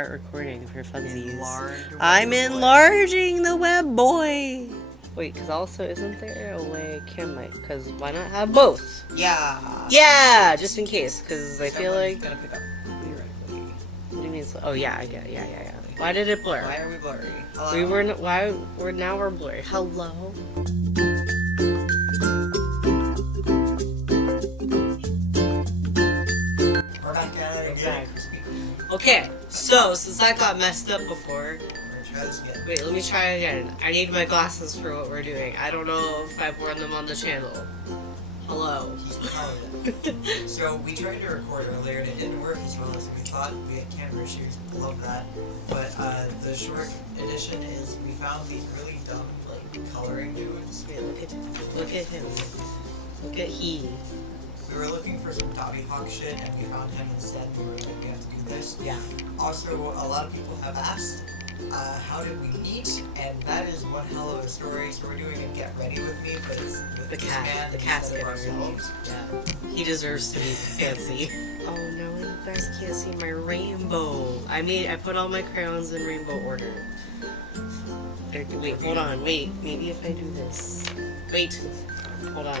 Start recording for funsies. I'm enlarging the web boy. Wait, because also isn't there a way cam mic? Because why not have both? Yeah. Yeah, just in case. Because I feel like. Gonna pick up theoretically. What do you mean? Oh yeah, I get. Yeah. Why did it blur? Why are we blurry? Hello? We were. Why? We're blurry. Hello. We're back at it again. Okay, so since I got messed up before. We're gonna try this again. Wait, let me try again. I need my glasses for what we're doing. I don't know if I've worn them on the channel. Hello. He's probably So we tried to record earlier and it didn't work as well as we thought. We had camera issues. Love that. But the short edition is we found these really dumb like coloring dudes. Wait, look at him. Look at he. We were looking for some Dobby Hawk shit and we found him instead. We were like, we have to do this. Yeah. Also, a lot of people have asked, how did we meet? And that is one hell of a story. So we're doing a get ready with me, but it's with The this cat. man The cat's instead of getting ready. ourselves. Yeah. He deserves to be fancy. Oh no, you guys can't see my rainbow. I put all my crayons in rainbow order. Wait, hold on. Wait, maybe if I do this. Wait. Hold on.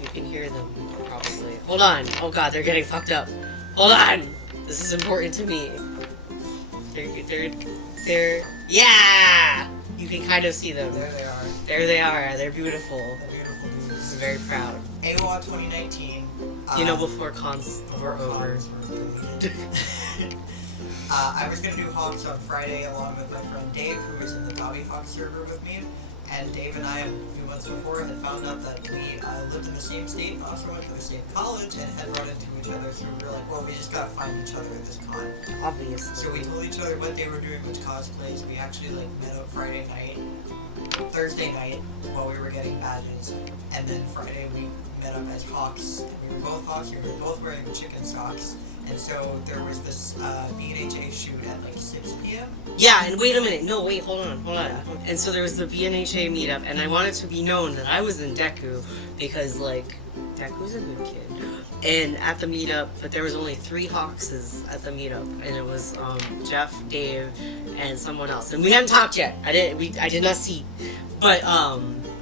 You can hear them, probably. Hold on. Oh god, they're getting fucked up. Hold on! This is important to me. They're... Yeah! You can kind of see them. There they are. There they are. They're beautiful. The beautiful dudes. I'm very proud. AWA 2019. You know, before cons were over. Cons were deleted. I was gonna do Hawks on Friday along with my friend Dave, who was in the Dobby Hawk server with me. And Dave and I, a few months before, had found out that we lived in the same state and also went to the same college and had run into each other. So we were like, well, we just gotta find each other at this con. Obviously. So we told each other what day we're doing, which cosplays. We actually like met up Friday night, Thursday night while we were getting badges, and then Friday we met up as Hawks. And we were both Hawks. We were both wearing chicken socks. And so there was this BNHA shoot at like 6 p.m. Yeah, and wait a minute. No, wait, hold on. And so there was the BNHA meetup, and I wanted to be known that I was in Deku because, like, Deku's a good kid. And at the meetup, but there was only 3 Hawkses at the meetup, and it was Jeff, Dave, and someone else. And we hadn't talked yet. I did not see. But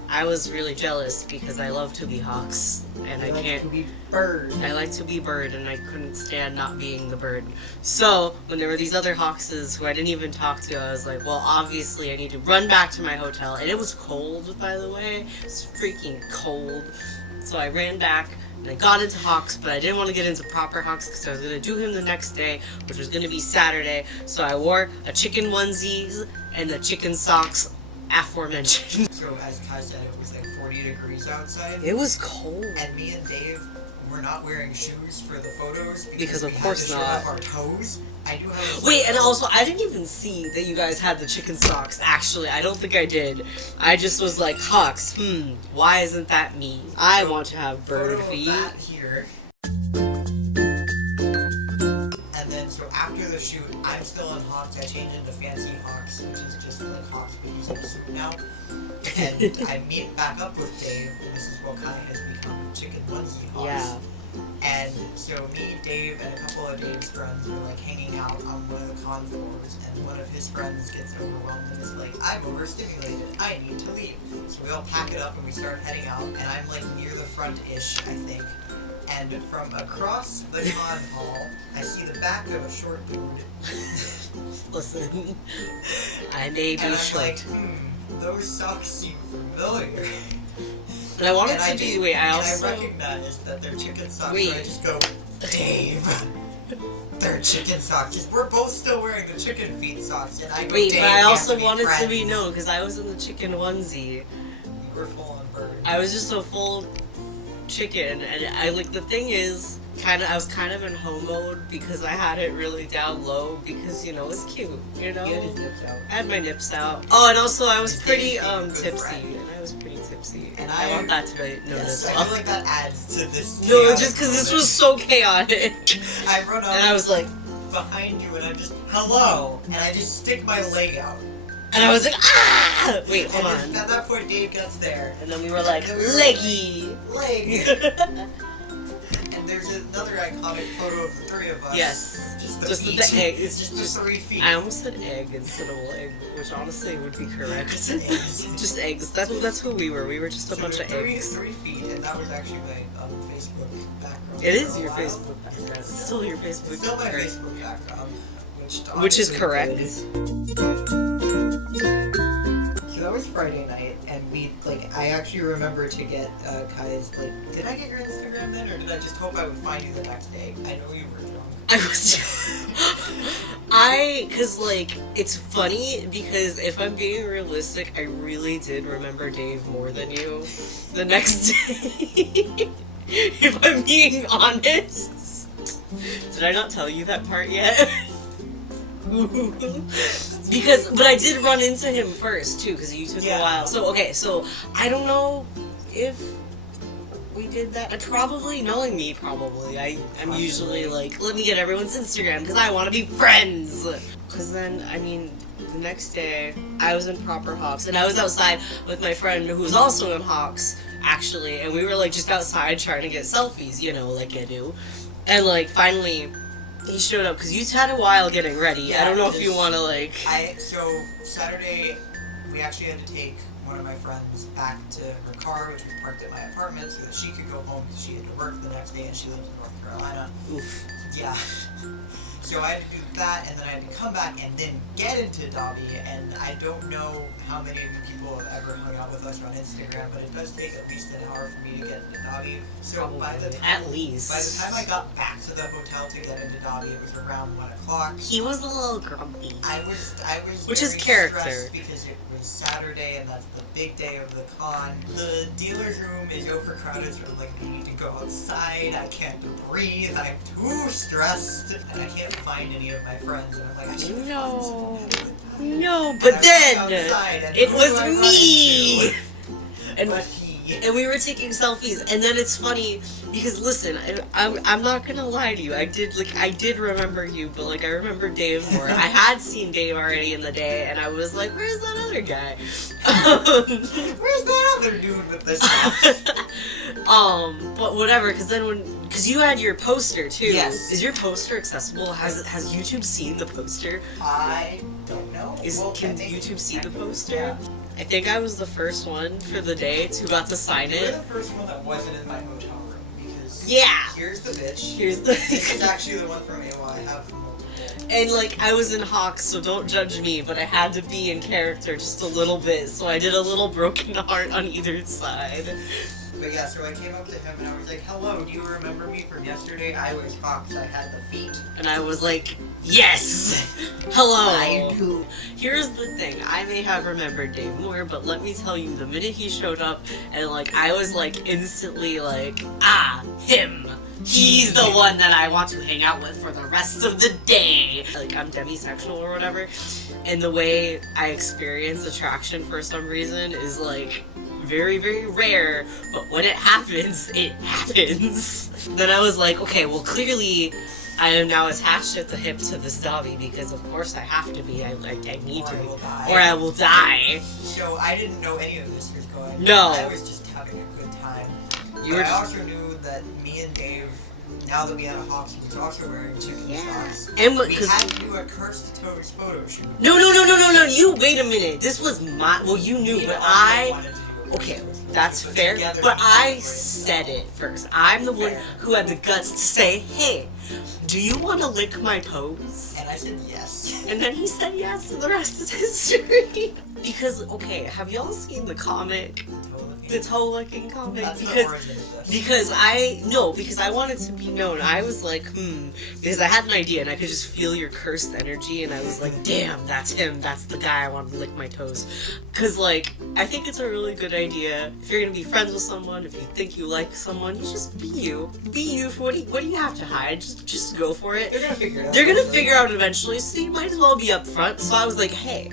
I was really jealous because I love to be Hawks, and I can't. To be bird. I like to be bird, and I couldn't stand not being the bird. So, when there were these other Hawkses who I didn't even talk to, I was like, well, obviously I need to run back to my hotel. And it was cold, by the way. It was freaking cold. So I ran back, and I got into Hawks, but I didn't want to get into proper Hawks because I was going to do him the next day, which was going to be Saturday. So I wore a chicken onesies and the chicken socks aforementioned. So as Kai said, it was like 40 degrees outside. It was cold. And me and Dave were not wearing shoes for the photos because of we course had to not. show off our toes. I do have a Wait, and also, I didn't even see that you guys had the chicken socks. Actually, I don't think I did. I just was like, Hawks, why isn't that me? I want to have bird photo feet. of that here. And then, so after the shoot, I'm still in Hawks. I change into Fancy Hawks, which is just like Hawks, but using a suit now. And I meet back up with Dave, and this is what Kai has become, Chicken Onesie Hawks. Yeah. And so me, Dave, and a couple of Dave's friends were like hanging out on one of the con floors, and one of his friends gets overwhelmed and is like, I'm overstimulated, I need to leave. So we all pack it up and we start heading out, and I'm like near the front-ish, I think. And from across the con hall, I see the back of a short dude. Listen, I may be And I'm short. like, those socks seem familiar. And I wanted And to I be, just- wait, I and also... I recognize that they're chicken socks, Wait. so I just go, Dave. They're chicken socks. We're both still wearing the chicken feet socks, and I go, Wait, Dave, but I we have also to be wanted to friends. be known, because I was in the chicken onesie. You were full on bird. I was just a full chicken, and I, like, the thing is, I was kind of in home mode, because I had it really down low, because, you know, it's cute, you know? You had his nips out. I had my nips out. Oh, and also I was His pretty Dave's being a good tipsy. friend. And I was pretty tipsy. And I I- want that to be known Yes, as I well. feel like that adds to this. No, chaotic just because this moment. was so chaotic. I run up And I was like, behind you, and I'm just, hello, and I just stick my leg out. and I was like, ah! Wait, hold And on. at that point, Dave gets there. And then we were like, And we were leggy. Leg. And there's there's another iconic photo of the three of us. Yes. Just the Just feet. the egg. It's Just the 3 feet. I almost said egg instead of leg, which honestly would be correct. Just eggs. Just eggs. That's who we were. We were just a bunch of eggs. 3 feet, and that was actually my Facebook background. It is for a your while. Facebook background. It's still your Facebook It's still my background. Facebook background, Which is obviously correct. good. So that was Friday night, and I actually remember to get Kai's, did I get your Instagram then, or did I just hope I would find you the next day? I know you were drunk. I was. Cause it's funny because if I'm being realistic, I really did remember Dave more than you the next day. If I'm being honest. Did I not tell you that part yet? But I did run into him first too, because you took a while. So I don't know if we did that. Probably, knowing me, probably. I'm usually like, let me get everyone's Instagram because I want to be friends. Because then, the next day I was in proper Hawks and I was outside with my friend who was also in Hawks actually, and we were just outside trying to get selfies, like I do. And finally he showed up because you had a while getting ready. Yeah, I don't know if you want to So Saturday, we actually had to take one of my friends back to her car, which was parked at my apartment, so that she could go home because she had to work the next day and she lives in North Carolina. Oof. Yeah. So I had to do that, and then I had to come back and then get into Dobby, and I don't know how many of you people have ever hung out with us on Instagram, but it does take at least an hour for me to get into Dobby. So by the time I got back to the hotel to get into Dobby, it was around 1 o'clock. He was a little grumpy. I was Which is very character. stressed because it was Saturday and that's the big day of the con. The dealer's room is overcrowded, so we need to go outside. I can't breathe. I'm too stressed, and I can't find any of my friends. And I'm like, I should have No, but then it was me. And we were taking selfies, and then it's funny because listen, I'm not gonna lie to you. I did remember you, but I remember Dave more. I had seen Dave already in the day, and I was like, "Where's that other guy?" Where's that other dude with this stuff? But whatever. Because you had your poster too. Yes. Is your poster accessible? Has YouTube seen the poster? I don't know. Can YouTube see the poster? Yeah. I think I was the first one for the day who got to sign You were it. the first one that wasn't in my hotel room because here's the bitch. This is actually the one from AWA. I have multiple. And I was in Hawks, so don't judge me, but I had to be in character just a little bit, so I did a little broken heart on either side. But yeah, so I came up to him and I was like, "Hello, do you remember me from yesterday? I was Hawks. I had the feet." And I was like, yes! Hello! I do. Here's the thing, I may have remembered Dave Moore, but let me tell you, the minute he showed up, and I was instantly him! He's the one that I want to hang out with for the rest of the day! I'm demisexual or whatever, and the way I experience attraction for some reason is very, very rare, but when it happens, it happens. Then I was like, okay, well clearly I am now attached at the hip to this Dobby because of course I have to be, I need to be, or I will die. So I didn't know any of this was going on. No. I was just having a good time. I also knew that me and Dave, now that we had a Hawks, he was also wearing chicken socks. And We had to do a Cursed Toes photo shoot. No, you wait a minute. This was you knew, but okay, that's fair, but I said it first. I'm the one who had the guts to say, hey, do you want to lick my toes? And I said yes. And then he said yes, and the rest is history. Because, have y'all seen the comic? The toe licking comic? That's because I wanted to be known. I was like, because I had an idea and I could just feel your cursed energy, and I was like, damn, that's him. That's the guy I want to lick my toes. Because, I think it's a really good idea. If you're going to be friends with someone, if you think you like someone, you just be you. Be you. What do you have to hide? Just go for it. They're going to figure it out. They're going to figure out eventually, so you might as well be up front. So I was like, hey,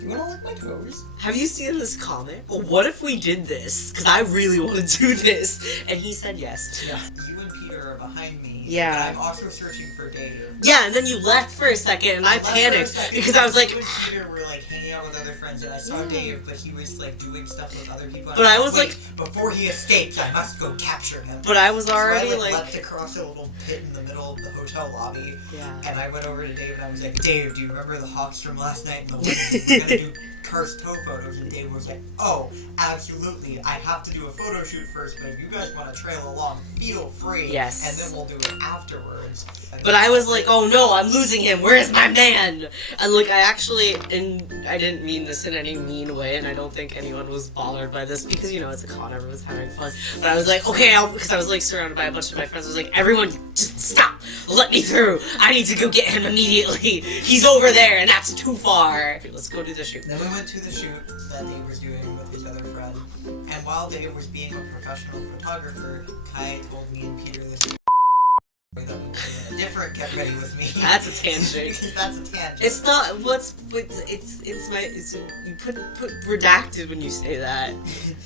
you want to lick my toes? have you seen this comic? Well, what if we did this? Because I really want to do this. And he said yes. Yeah. You and Peter are behind me. Yeah. But I'm also searching for Dave. Yeah, and then you left for a second, and I left for a panicked second because I was like, you and Peter were like hanging out with other friends, and I saw Dave, but he was like doing stuff with other people. But I was "Wait, like- before he escapes, I must go capture him. but I was already so I like, leapt across a little pit in the middle of the hotel lobby, yeah. and I went over to Dave and I was like, Dave, do you remember the Hawks from last night in the wedding? We're gonna do cursed toe photos, and Dave was like, oh, absolutely. I have to do a photo shoot first, but if you guys want to trail along, feel free. Yes. And then we'll do it afterwards. But I was like, oh no, I'm losing him. Where is my man? And like, I actually, and I didn't mean this in any mean way, and I don't think anyone was bothered by this because, you know, it's a con, everyone's having fun. But I was like, okay, because I was like surrounded by a bunch of my friends. I was like, everyone, just stop. Let me through. I need to go get him immediately. He's over there, and that's too far. Let's go do the shoot. Then we went to the shoot that Dave was doing with his other friend, and while Dave was being a professional photographer, Kai told me and Peter this that we were in a different Get Ready With Me. That's a tangent. That's a tangent. It's not, it's you put redacted when you say that.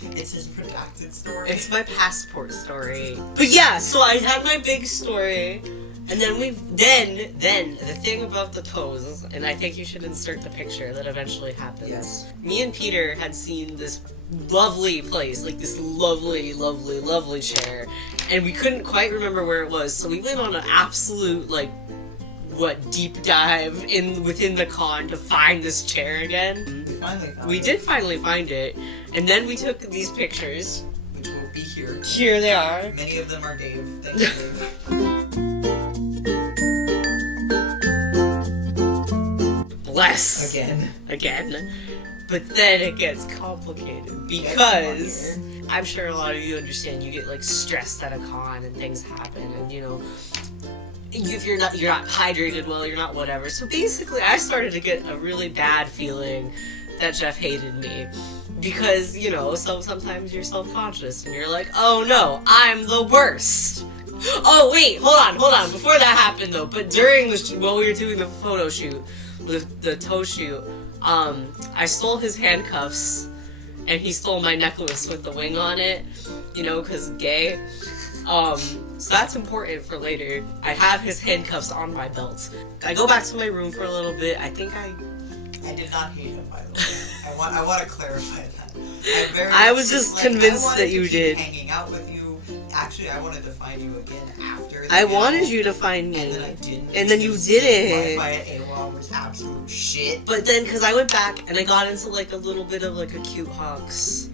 It's his redacted story. It's my passport story. But yeah, so I had my big story, and then then the thing about the toes, and I think you should insert the picture that eventually happens. Yes. Me and Peter had seen this lovely place, like this lovely, lovely, lovely chair, and we couldn't quite remember where it was, so we went on an absolute, like, deep dive within the con to find this chair again. We finally found We it, did finally find it, and then we took these pictures. which will be here. Here they are. Many of them are Dave. Thank you, Dave. Bless. Again. But then it gets complicated because I'm sure a lot of you understand you get like stressed at a con and things happen, and you know, if you're not hydrated well, you're not whatever. So basically I started to get a really bad feeling that Jeff hated me because, you know, sometimes you're self-conscious and you're like, oh no, I'm the worst. Oh wait, hold on, before that happened though, but during while we were doing the photo shoot, the toe shoot, I stole his handcuffs, and he stole my necklace with the wing on it, you know, cause gay. So that's important for later. I have his handcuffs on my belt. I go back to my room for a little bit. I think I did not hate him, by the way. I want to clarify that. I was just convinced I wanted that you to keep did. hanging out with you. Actually, I wanted to find you again after. I wanted you to find me. And then I didn't. And then you because didn't. Wi-Fi at AOL was absolute shit. But then, cause I went back and I got into like a little bit of like a cute Hawks.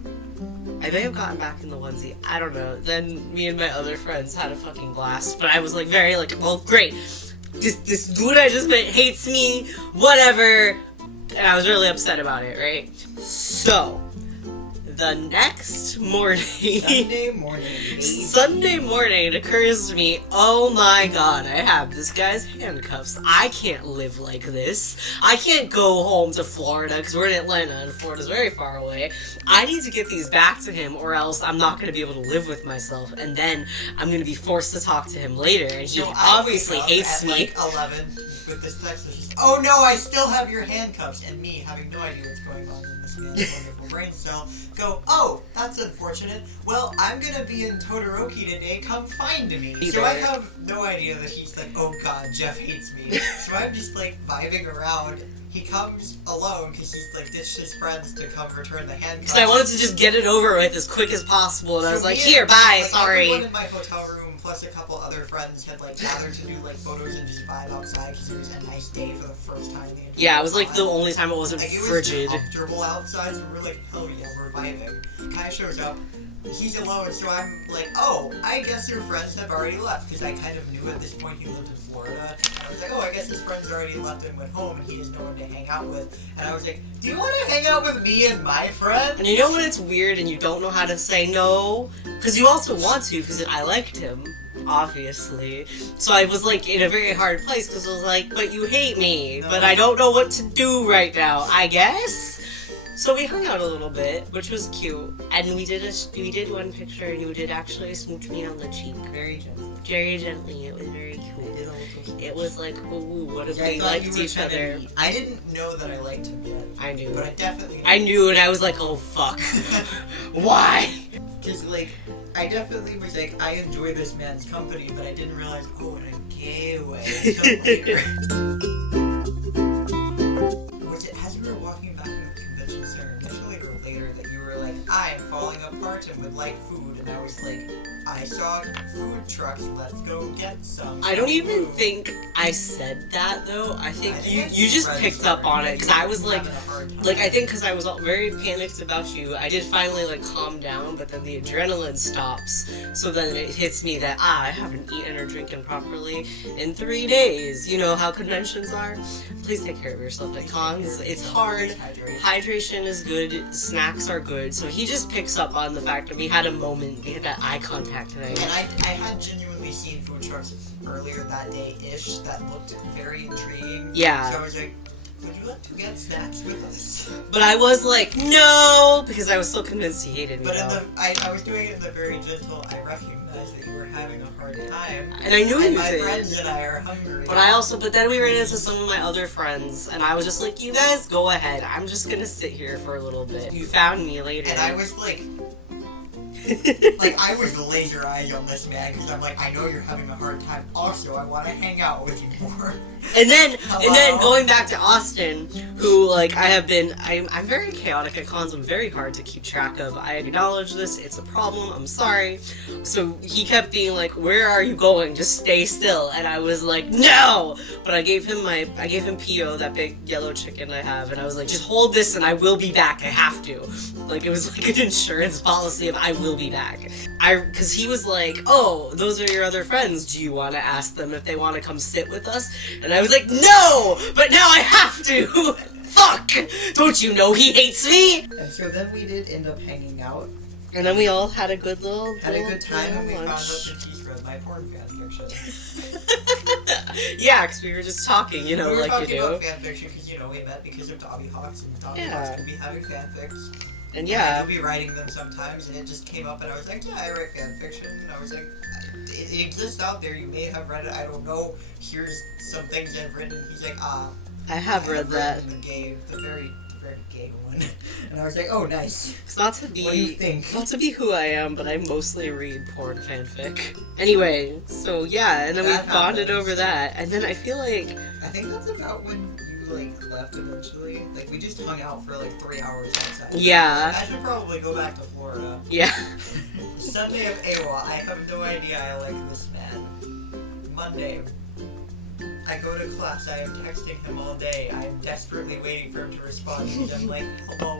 I may have gotten back in the onesie. I don't know. Then me and my other friends had a fucking blast. But I was like very like, well, great. This dude I just met hates me. Whatever. And I was really upset about it, right? So, the next morning, Sunday morning, it occurs to me, oh my god, I have this guy's handcuffs. I can't live like this. I can't go home to Florida, because we're in Atlanta, and Florida's very far away. I need to get these back to him, or else I'm not going to be able to live with myself, and then I'm going to be forced to talk to him later, and he obviously hates me. At like 11 with this text, it's just, oh no, I still have your handcuffs, and me having no idea what's going on in this man's wonderful brain cell, go, oh, that's unfortunate. Well, I'm gonna be in Todoroki today, come find me. So I have no idea that he's like, oh god, Jeff hates me. So I'm just like vibing around. He comes alone because he's like ditched his friends to come return the handcuffs. Because I wanted to just get it over with as quick as possible, and I was like, here, bye, like, sorry. Everyone in my hotel room, plus a couple other friends, had like gathered to do like photos and just vibe outside because it was a nice day for the first time. Yeah, it was like the only time it wasn't like, frigid. It was comfortable outside, so we were like, hell yeah, we're vibing. Kai shows up. He's alone, so I'm like, oh, I guess your friends have already left, because I kind of knew at this point he lived in Florida. I was like, oh, I guess his friends already left and went home, and he has no one to hang out with. And I was like, do you want to hang out with me and my friend? And you know when it's weird and you don't know how to say no? Because you also want to, because I liked him, obviously. So I was like in a very hard place, because I was like, but you hate me, No. but I don't know what to do right now, I guess? So we hung out a little bit, which was cute, and we did one picture, and you did actually smooch me on the cheek. Very gently. Very gently, it was very cute. It was like, ooh, what if Yeah, I we thought liked you were each trying other? to- I didn't know that I liked him yet, I knew. but I definitely I knew, and I was like, oh fuck. Why? Because, like, I definitely was like, I enjoy this man's company, but I didn't realize, oh, in a gay way until later. Was it as we were walking back from the convention center initially or later that you were like, I'm falling apart and would like food, and I was like, I saw food trucks, let's go get some. I don't even think I said that though. I think you just read picked something. up on it because I was like, Having a hard time. I think because I was very panicked about you, I did finally like calm down, but then the adrenaline stops. So then it hits me that I haven't eaten or drinking properly in 3 days. You know how conventions are. Please take care of yourself at cons. It's hard. Hydration is good. Snacks are good. So he just picks up on the fact that we had a moment. We had that eye contact tonight. And I had genuinely seen food trucks earlier that day-ish that looked very intriguing. Yeah. So I was like, would you like to get snacks with us? But I was like, no, because I was so convinced he hated me. But though. I was doing it in the very gentle, I recognize that you were having a hard time. And I knew he And was my in. friends and I are hungry. But then we ran into some of my other friends, and I was just like, you guys go ahead. I'm just gonna sit here for a little bit. You found me later. And I was like, I was laser eyes on this man because I'm like, I know you're having a hard time. Also, I want to hang out with you more. And then Hello? going back to Austin, who I'm very chaotic at cons. I'm very hard to keep track of. I acknowledge this. It's a problem. I'm sorry. So he kept being like, "Where are you going? Just stay still." And I was like, "No!" But I gave him Pio, that big yellow chicken I have, and I was like, "Just hold this, and I will be back. I have to." Like it was like an insurance policy of I will be back. Because he was like, "Oh, those are your other friends. Do you want to ask them if they want to come sit with us?" And I was like, "No, but now I have to." Fuck! Don't you know he hates me? And so then we did end up hanging out. And then we all had a good little Had a good time, and we found out lunch. that he's read my porn fan fiction. Yeah, because we were just talking, We were like talking you do. about fan fiction because, we met because of Dobby Hawks, and Dobby Yeah. Hawks could be having fanfics. And And yeah, you'll be writing them sometimes, and it just came up, and I was like, yeah, I write fan fiction. And I was like, it exists out there. You may have read it. I don't know. Here's some things I've written. He's like, I have read that. written the very gay one. And I was like, oh, nice. It's not to be What do you think? not to be who I am, but I mostly read porn fanfic. Anyway, so yeah, and then That we bonded happens. over that, and then I feel like I think that's about when you left eventually. Like we just hung out for 3 hours outside. Yeah. I should probably go back to Florida. yeah. Sunday of AWA. I have no idea I like this man. Monday. I go to class. I am texting him all day. I am desperately waiting for him to respond because I'm like, hello,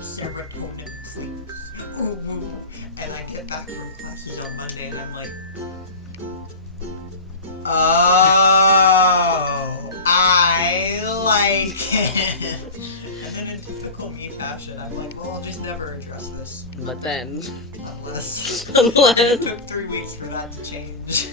serotonin, please. Ooh, ooh. And I get back from classes on Monday and I'm like, oh, I like it. And then in typical me fashion, I'm like, well, I'll just never address this. But then, Unless unless it took 3 weeks for that to change.